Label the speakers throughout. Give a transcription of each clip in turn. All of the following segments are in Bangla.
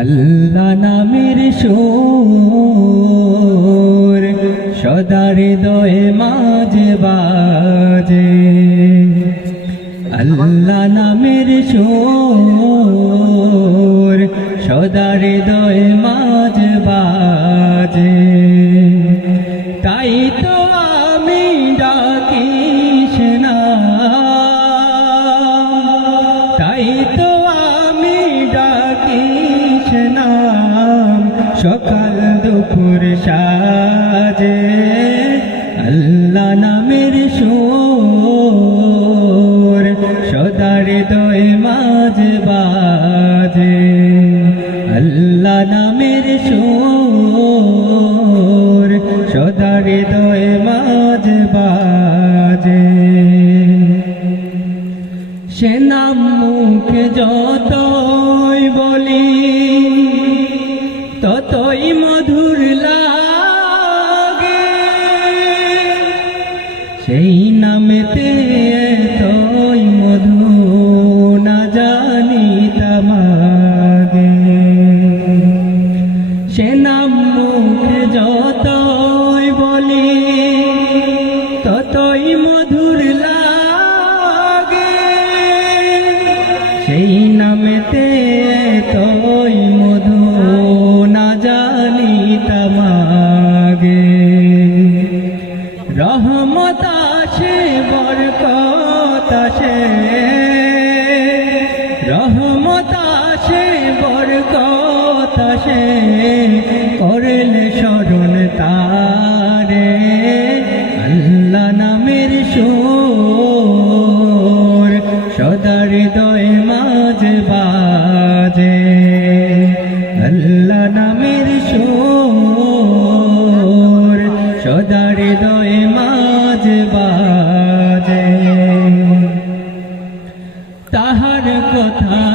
Speaker 1: আল্লাহ নামের সুর সদার দয়ে মাঝে বাজে। আল্লাহ নামের সুর সদার দয়ে মাঝে বাজে। তাই তো আমি ডাকিস না। তাই তো আমি ডাকিস নাম সকাল দুপুর সাজে আল্লাহ নামের সোর সদার দয় মাঝ বাজে। আল্লাহ নামের সুর জানি তামাগে সে নাম মুখে যতই বলি ততই মধুর লাগে। সেই নামেতে তই মধু সদার দয় মাঝ বাজে। আল্লাহ নামের সোর সদার দয় মাঝ বাজে। তাহার কথা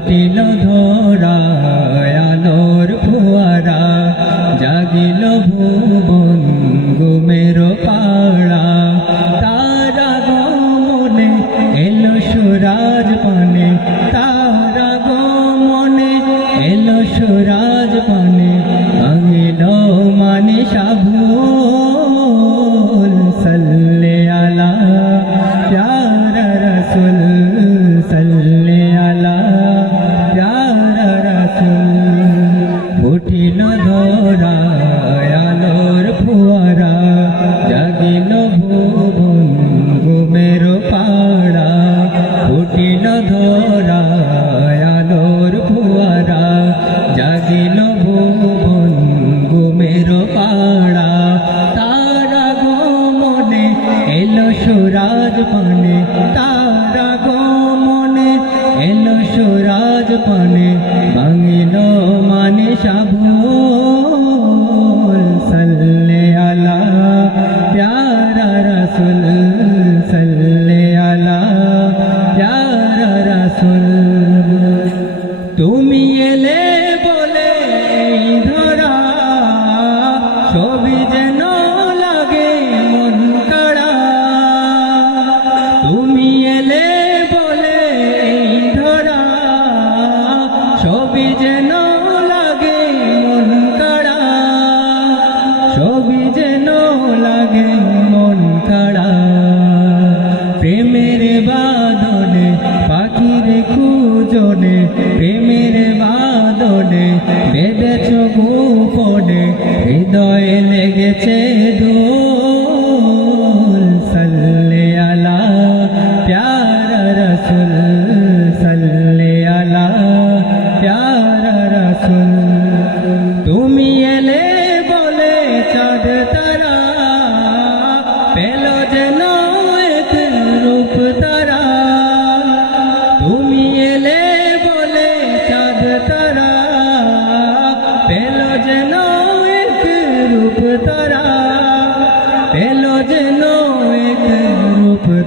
Speaker 1: জটিল ধর প্রেমের বাদনে পাখির কুজনে প্রেমের বাদনে বেঁধেছ গোপনে হৃদয়ে লেগেছে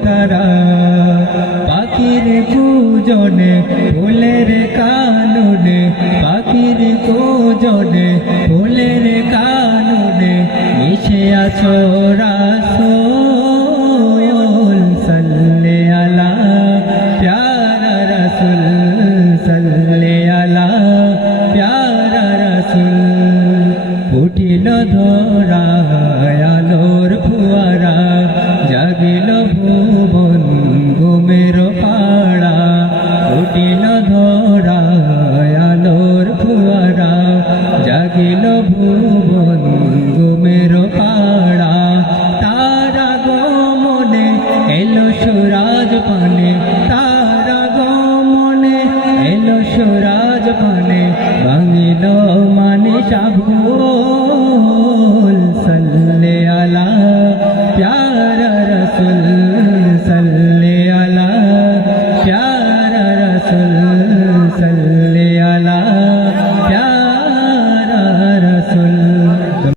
Speaker 1: তারা পাখির পূজনে